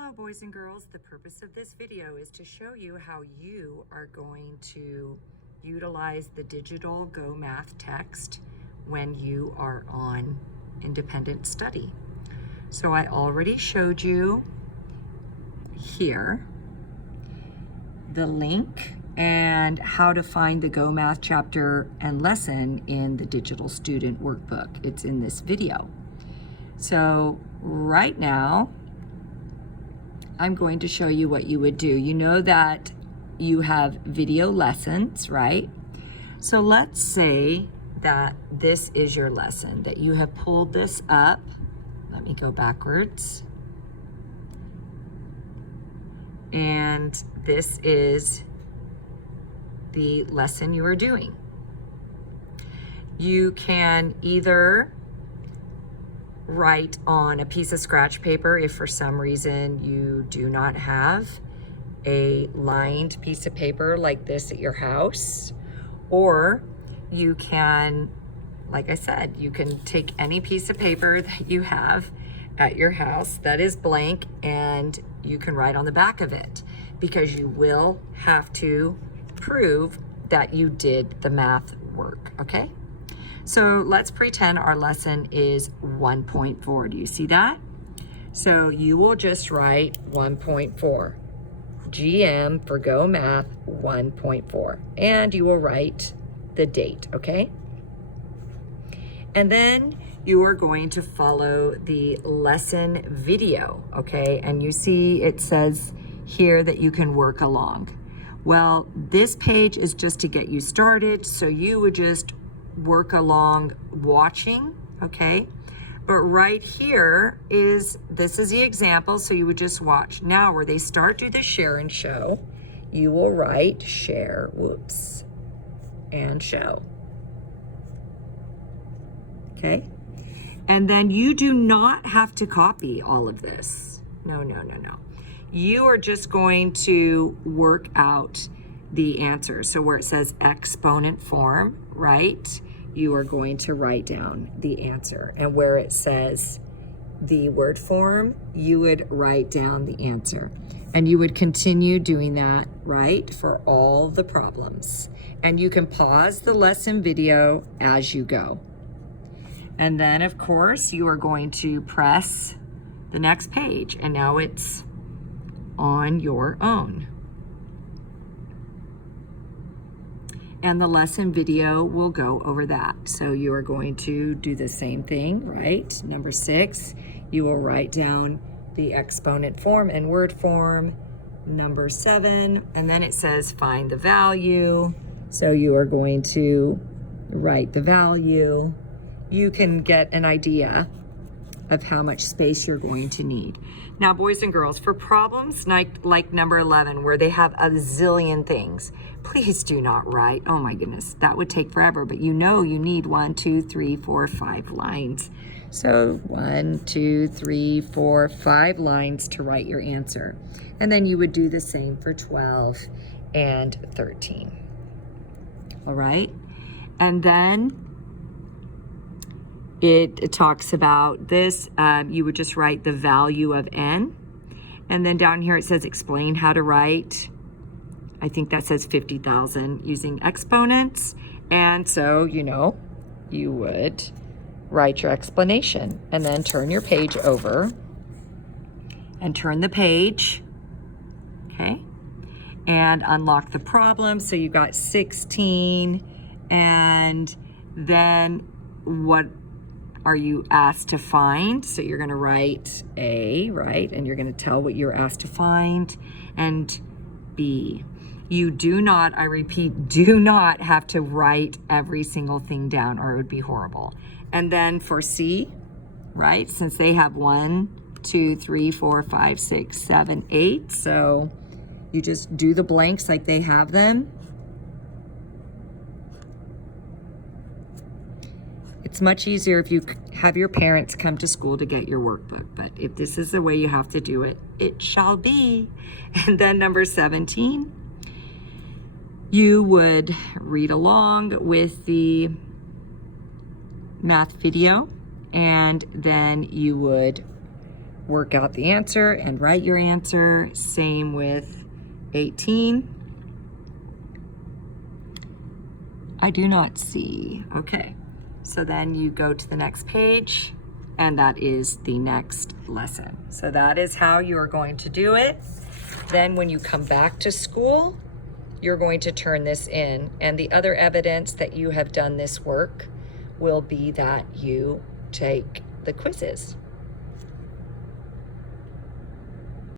Hello boys and girls, the purpose of this video is to show you how you are going to utilize the digital Go Math text when you are on independent study. So I already showed you here the link and how to find the Go Math chapter and lesson in the digital student workbook. It's in this video. So right now, I'm going to show you what you would do. You know that you have video lessons, right? So let's say that this is your lesson, that you have pulled this up. Let me go backwards. And this is the lesson you are doing. You can either write on a piece of scratch paper if for some reason you do not have a lined piece of paper like this at your house, or you can, like I said, you can take any piece of paper that you have at your house that is blank and you can write on the back of it, because you will have to prove that you did the math work, okay? So let's pretend our lesson is 1.4. Do you see that? So you will just write 1.4. GM for Go Math 1.4. And you will write the date, okay? And then you are going to follow the lesson video, okay? And you see it says here that you can work along. Well, this page is just to get you started, so you would just work along watching, okay? But right here this is the example, so you would just watch. Now where they start to the share and show, you will write share, whoops, and show, okay? And then you do not have to copy all of this. No. You are just going to work out the answer. So where it says exponent form, right, you are going to write down the answer. And where it says the word form, you would write down the answer. And you would continue doing that, right, for all the problems. And you can pause the lesson video as you go. And then, of course, you are going to press the next page. And now it's on your own. And the lesson video will go over that. So you are going to do the same thing, right? Number 6, you will write down the exponent form and word form. Number 7, and then it says find the value. So you are going to write the value. You can get an idea of how much space you're going to need. Now, boys and girls, for problems like number 11, where they have a zillion things, please do not write. Oh my goodness, that would take forever, but you know you need 1, 2, 3, 4, 5 lines. So 1, 2, 3, 4, 5 lines to write your answer. And then you would do the same for 12 and 13. All right? And then it talks about this. You would just write the value of n. And then down here it says explain how to write. I think that says 50,000 using exponents. And so, you know, you would write your explanation and then turn your page over and turn the page, okay? And unlock the problem. So you got 16, and then what are you asked to find? So you're gonna write A, right? And you're gonna tell what you're asked to find, and B. You do not, I repeat, do not have to write every single thing down, or it would be horrible. And then for C, right? Since they have 1, 2, 3, 4, 5, 6, 7, 8. So you just do the blanks like they have them. It's much easier if you have your parents come to school to get your workbook, but if this is the way you have to do it, it shall be. And then number 17, you would read along with the math video, and then you would work out the answer and write your answer. Same with 18. I do not see. Okay, so then you go to the next page, and that is the next lesson. So that is how you are going to do it. Then when you come back to school, you're going to turn this in, and the other evidence that you have done this work will be that you take the quizzes.